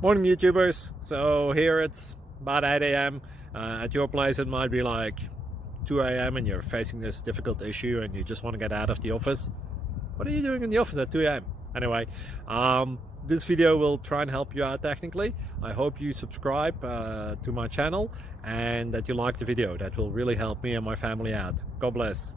Morning YouTubers. So here it's about 8 a.m. At your place it might be like 2 a.m. and you're facing this difficult issue and you just want to get out of the office. What are you doing in the office at 2 a.m.? Anyway, this video will try and help you out technically. I hope you subscribe to my channel and that you like the video. That will really help me and my family out. God bless.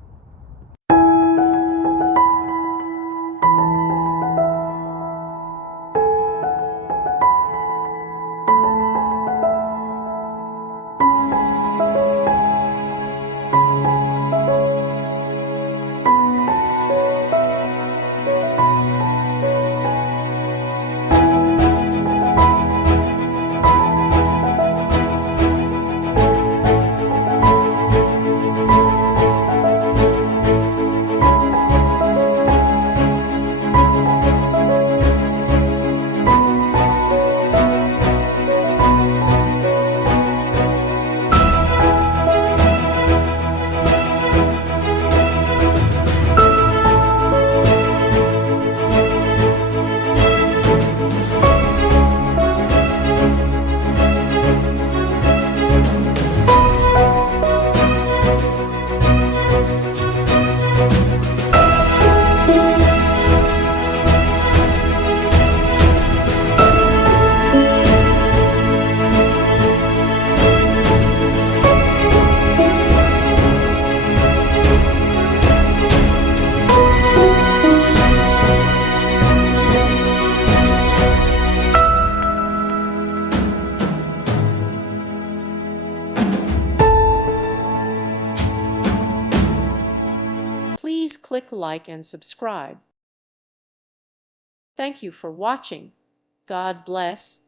Please click like and subscribe. Thank you for watching. God bless.